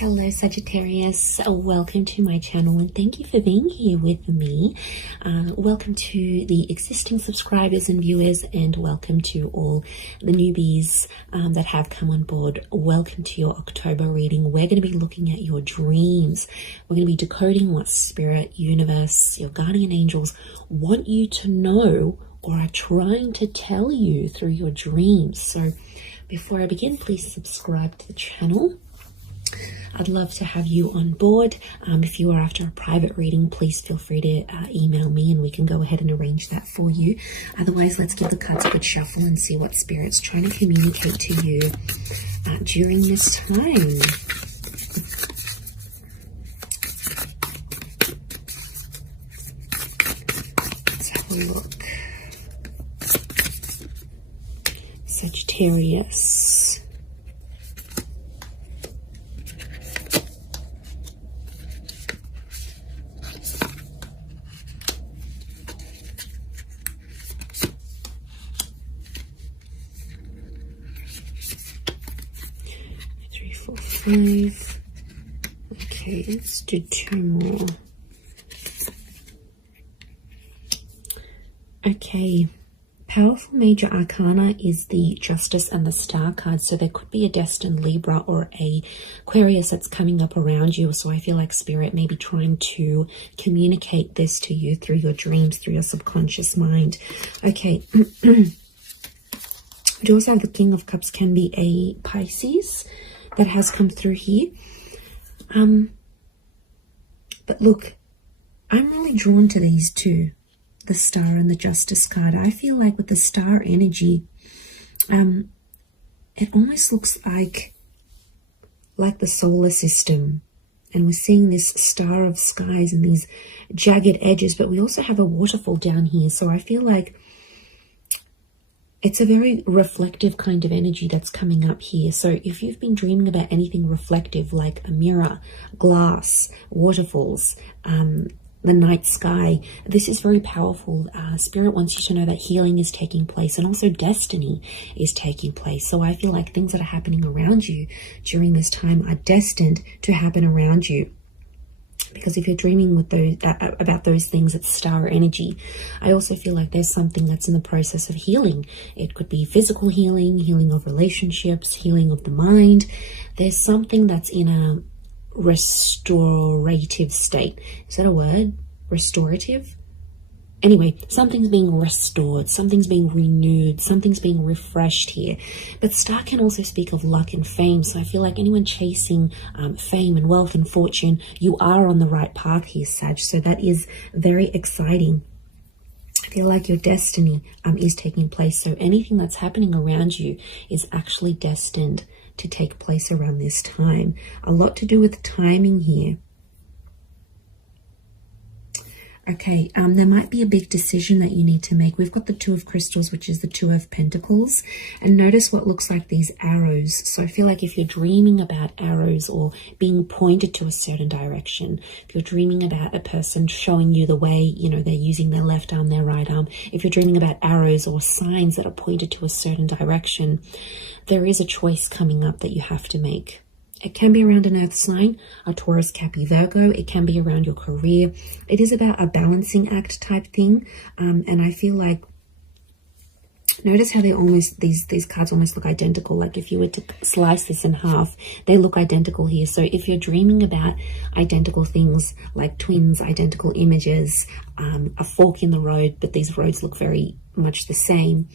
Hello Sagittarius, welcome to my channel and thank you for being here with me. Welcome to the existing subscribers and viewers, and welcome to all the newbies that have come on board. Welcome to your October reading. We're going to be looking at your dreams. We're going to be decoding what spirit, universe, your guardian angels want you to know or are trying to tell you through your dreams. So before I begin, please subscribe to the channel. I'd love to have you on board. If you are after a private reading, please feel free to email me and we can go ahead and arrange that for you. Otherwise, let's give the cards a good shuffle and see what Spirit's trying to communicate to you during this time. Let's have a look. Sagittarius. Five. Okay, let's do two more. Okay, powerful major arcana is the Justice and the Star card. So there could be a destined Libra or a Aquarius that's coming up around you. So I feel like Spirit may be trying to communicate this to you through your dreams, through your subconscious mind. Okay. We also have the King of Cups, can be a Pisces that has come through here. But look, I'm really drawn to these two, the Star and the Justice card. I feel like with the Star energy, it almost looks like the solar system. And we're seeing this star of skies and these jagged edges, but we also have a waterfall down here. So I feel like it's a very reflective kind of energy that's coming up here. So if you've been dreaming about anything reflective like a mirror, glass, waterfalls, the night sky, this is very powerful. Spirit wants you to know that healing is taking place and also destiny is taking place. So I feel like things that are happening around you during this time are destined to happen around you. Because if you're dreaming with those about those things, it's star energy. I also feel like there's something that's in the process of healing. It could be physical healing, healing of relationships, healing of the mind. There's something that's in a restorative state. Is that a word? Restorative? Anyway, something's being restored, something's being renewed, something's being refreshed here. But star can also speak of luck and fame. So I feel like anyone chasing fame and wealth and fortune, you are on the right path here, Sag. So that is very exciting. I feel like your destiny is taking place. So anything that's happening around you is actually destined to take place around this time. A lot to do with timing here. Okay, there might be a big decision that you need to make. We've got the Two of Crystals, which is the Two of Pentacles. And notice what looks like these arrows. So I feel like if you're dreaming about arrows or being pointed to a certain direction, if you're dreaming about a person showing you the way, you know, they're using their left arm, their right arm. If you're dreaming about arrows or signs that are pointed to a certain direction, there is a choice coming up that you have to make. It can be around an earth sign, a Taurus, Capricorn, Virgo. It can be around your career. It is about a balancing act type thing. And I feel like, notice how they almost, these cards almost look identical. Like if you were to slice this in half, they look identical here. So if you're dreaming about identical things like twins, identical images, a fork in the road, but these roads look very much the same,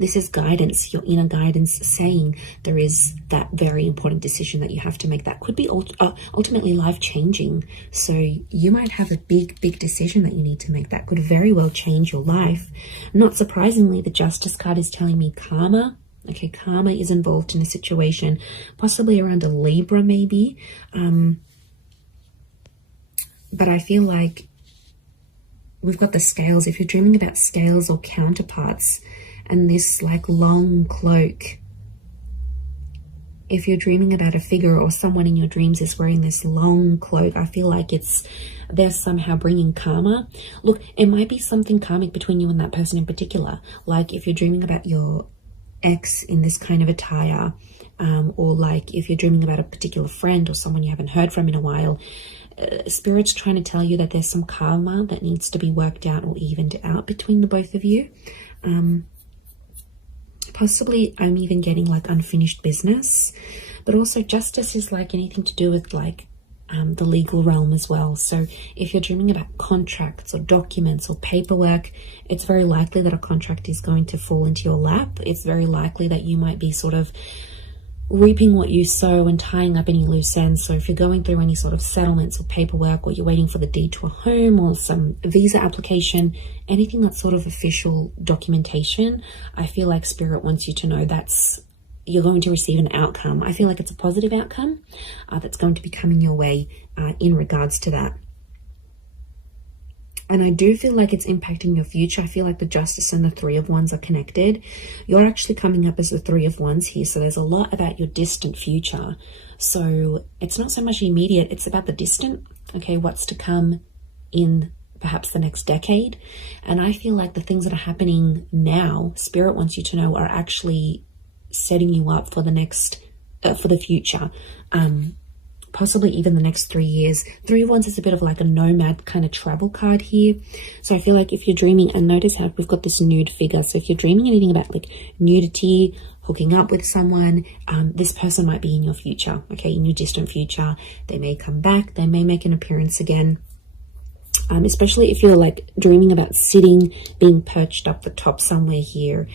this is guidance, your inner guidance saying there is that very important decision that you have to make that could be ultimately life-changing. So you might have a big decision that you need to make that could very well change your life. Not surprisingly, the Justice card is telling me karma. Okay, karma is involved in a situation, possibly around a Libra maybe. But I feel like we've got the scales. If you're dreaming about scales or counterparts, and this like long cloak, if you're dreaming about a figure or someone in your dreams is wearing this long cloak, I feel like they're somehow bringing karma. Look, it might be something karmic between you and that person in particular. Like if you're dreaming about your ex in this kind of attire, or like if you're dreaming about a particular friend or someone you haven't heard from in a while, Spirit's trying to tell you that there's some karma that needs to be worked out or evened out between the both of you. Possibly I'm even getting like unfinished business, but also justice is like anything to do with like the legal realm as well. So if you're dreaming about contracts or documents or paperwork, it's very likely that a contract is going to fall into your lap. It's very likely that you might be sort of reaping what you sow and tying up any loose ends. So if you're going through any sort of settlements or paperwork, or you're waiting for the deed to a home or some visa application, anything that's sort of official documentation, I feel like Spirit wants you to know that's you're going to receive an outcome. I feel like it's a positive outcome that's going to be coming your way in regards to that. And I do feel like it's impacting your future. I feel like the Justice and the Three of Wands are connected. You're actually coming up as the Three of Wands here. So there's a lot about your distant future. So it's not so much immediate, it's about the distant. Okay, what's to come in perhaps the next decade. And I feel like the things that are happening now, Spirit wants you to know, are actually setting you up for the next, for the future. Possibly even the next 3 years. Three of Wands is a bit of like a nomad kind of travel card here. So I feel like if you're dreaming, and notice how we've got this nude figure. So if you're dreaming anything about like nudity, hooking up with someone, this person might be in your future, okay, in your distant future. They may come back, they may make an appearance again. Especially if you're like dreaming about sitting, being perched up the top somewhere here,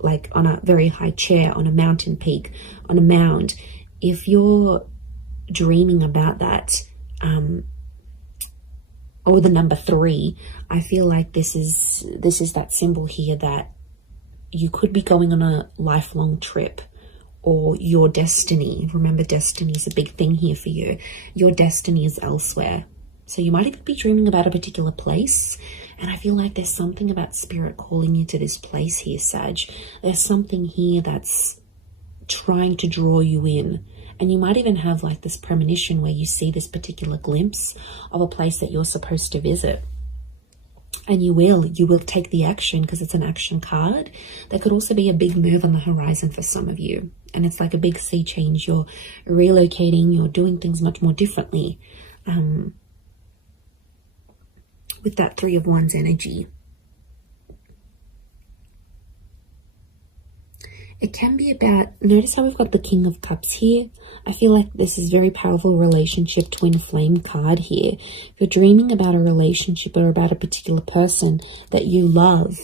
like on a very high chair, on a mountain peak, on a mound. If you're dreaming about that, or the number 3, I feel like this is that symbol here that you could be going on a lifelong trip, or your destiny. Remember, destiny is a big thing here for you. Your destiny is elsewhere. So you might even be dreaming about a particular place, and I feel like there's something about Spirit calling you to this place here, Sag. There's something here that's trying to draw you in. And you might even have like this premonition where you see this particular glimpse of a place that you're supposed to visit. And you will take the action, because it's an action card. There could also be a big move on the horizon for some of you. And it's like a big sea change. You're relocating, you're doing things much more differently. With that Three of Wands energy. It can be about, notice how we've got the King of Cups here. I feel like this is very powerful relationship, twin flame card here. If you're dreaming about a relationship or about a particular person that you love,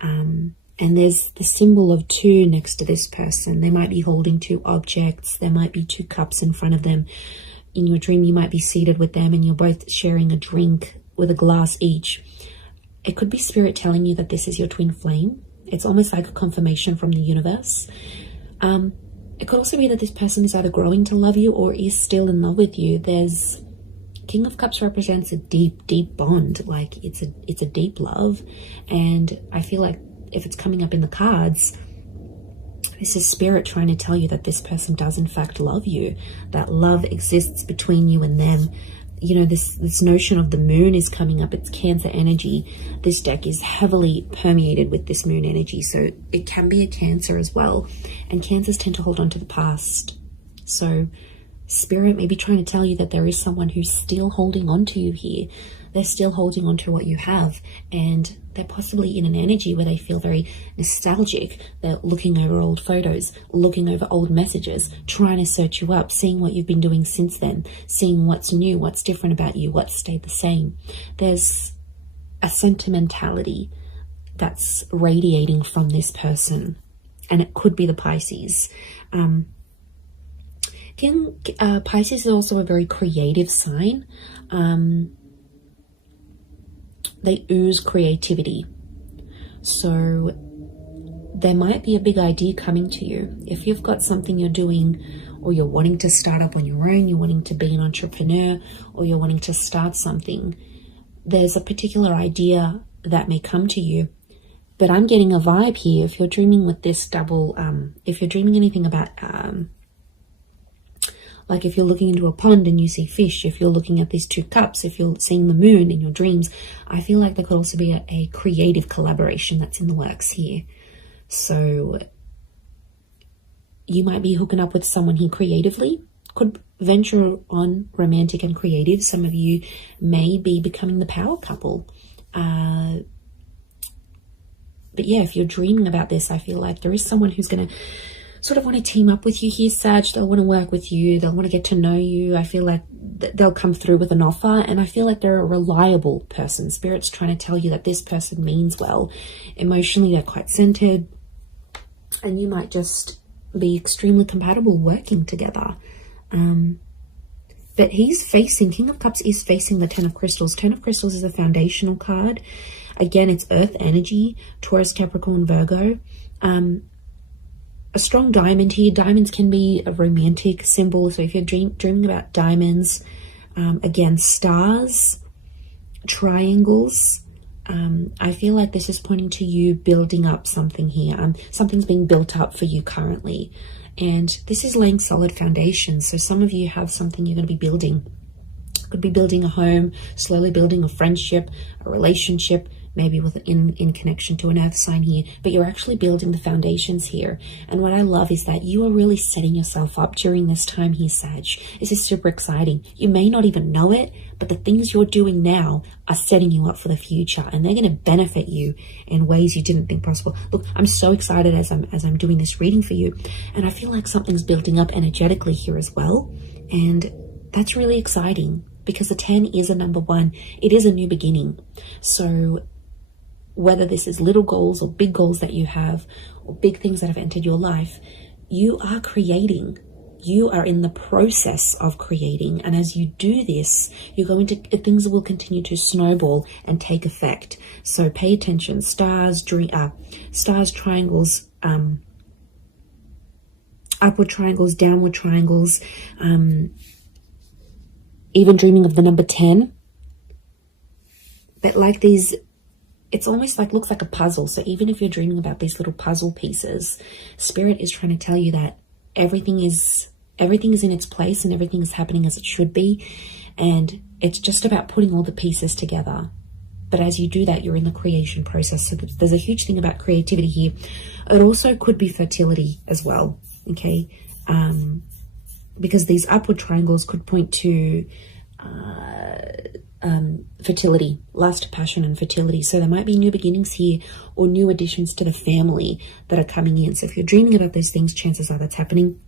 and there's the symbol of 2 next to this person. They might be holding 2 objects. There might be 2 cups in front of them. In your dream, you might be seated with them and you're both sharing a drink with a glass each. It could be Spirit telling you that this is your twin flame. It's almost like a confirmation from the universe. It could also be that this person is either growing to love you or is still in love with you. There's King of Cups represents a deep, deep bond. Like it's a deep love. And I feel like if it's coming up in the cards, this is Spirit trying to tell you that this person does in fact love you. That love exists between you and them. You know, this notion of the moon is coming up. It's Cancer energy. This deck is heavily permeated with this moon energy. So it can be a Cancer as well. And Cancers tend to hold on to the past. So Spirit may be trying to tell you that there is someone who's still holding on to you here. They're still holding on to what you have. And they're possibly in an energy where they feel very nostalgic. They're looking over old photos, looking over old messages, trying to search you up, seeing what you've been doing since then, seeing what's new, what's different about you, what's stayed the same. There's a sentimentality that's radiating from this person. And it could be the Pisces. Pisces is also a very creative sign. They ooze creativity. So there might be a big idea coming to you. If you've got something you're doing, or you're wanting to start up on your own, you're wanting to be an entrepreneur, or you're wanting to start something, there's a particular idea that may come to you. But I'm getting a vibe here. If you're dreaming with this double, if you're dreaming anything about, like if you're looking into a pond and you see fish, if you're looking at these 2 cups, if you're seeing the moon in your dreams, I feel like there could also be a creative collaboration that's in the works here. So you might be hooking up with someone here creatively. Could venture on romantic and creative. Some of you may be becoming the power couple. But yeah, if you're dreaming about this, I feel like there is someone who's going to sort of want to team up with you here, Sag. They'll want to work with you. They'll want to get to know you. I feel like they'll come through with an offer, and I feel like they're a reliable person. Spirit's trying to tell you that this person means well. Emotionally, they're quite centered, and you might just be extremely compatible working together. But he's facing, King of Cups is facing the Ten of Crystals. Ten of Crystals is a foundational card. Again, it's earth energy, Taurus, Capricorn, Virgo. A strong diamond here. Diamonds can be a romantic symbol. So if you're dreaming about diamonds, again, stars, triangles, I feel like this is pointing to you building up something here. Something's being built up for you currently. And this is laying solid foundations. So some of you have something you're going to be building. Could be building a home, slowly building a friendship, a relationship, maybe in connection to an earth sign here, but you're actually building the foundations here. And what I love is that you are really setting yourself up during this time here, Sag. This is super exciting. You may not even know it, but the things you're doing now are setting you up for the future, and they're going to benefit you in ways you didn't think possible. Look, I'm so excited as I'm doing this reading for you, and I feel like something's building up energetically here as well, and that's really exciting because the 10 is a number 1. It is a new beginning. So whether this is little goals or big goals that you have, or big things that have entered your life, you are creating. You are in the process of creating. And as you do this, things will continue to snowball and take effect. So pay attention. Stars, triangles, upward triangles, downward triangles, even dreaming of the number 10. But like these, it's almost like, looks like a puzzle. So even if you're dreaming about these little puzzle pieces, Spirit is trying to tell you that everything is in its place and everything is happening as it should be. And it's just about putting all the pieces together. But as you do that, you're in the creation process. So there's a huge thing about creativity here. It also could be fertility as well. Okay. Because these upward triangles could point to, fertility, lust, passion, and fertility. So there might be new beginnings here or new additions to the family that are coming in. So if you're dreaming about those things, chances are that's happening.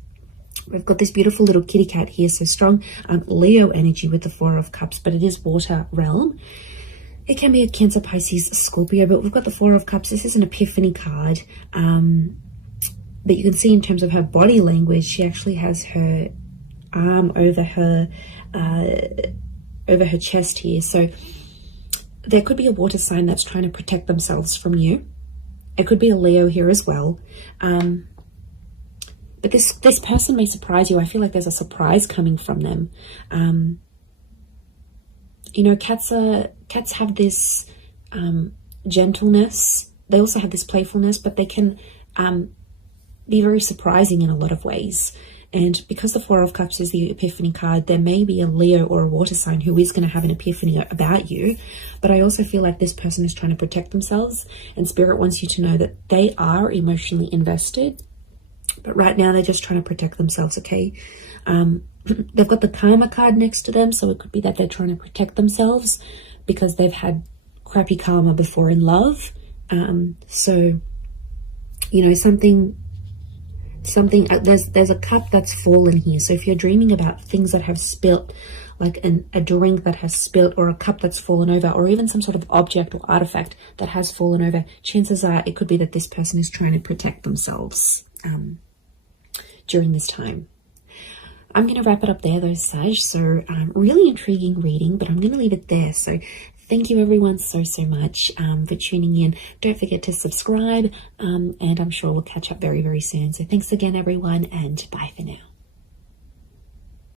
We've got this beautiful little kitty cat here. So strong Leo energy with the 4 of Cups, but it is water realm. It can be a Cancer, Pisces, Scorpio, but we've got the 4 of Cups. This is an epiphany card. But you can see in terms of her body language, she actually has her arm over her chest here. So there could be a water sign that's trying to protect themselves from you. It could be a Leo here as well. But this person may surprise you. I feel like there's a surprise coming from them. You know, cats have this gentleness. They also have this playfulness, but they can be very surprising in a lot of ways. And because the 4 of Cups is the epiphany card, there may be a Leo or a water sign who is going to have an epiphany about you. But I also feel like this person is trying to protect themselves, and Spirit wants you to know that they are emotionally invested. But right now they're just trying to protect themselves, okay? They've got the karma card next to them, so it could be that they're trying to protect themselves because they've had crappy karma before in love. So, you know, there's a cup that's fallen here. So if you're dreaming about things that have spilt, like a drink that has spilt, or a cup that's fallen over, or even some sort of object or artifact that has fallen over, chances are it could be that this person is trying to protect themselves during this time. I'm going to wrap it up there though, Sag. So really intriguing reading, but I'm going to leave it there. So thank you everyone so much for tuning in. Don't forget to subscribe, and I'm sure we'll catch up very, very soon. So thanks again everyone, and bye for now.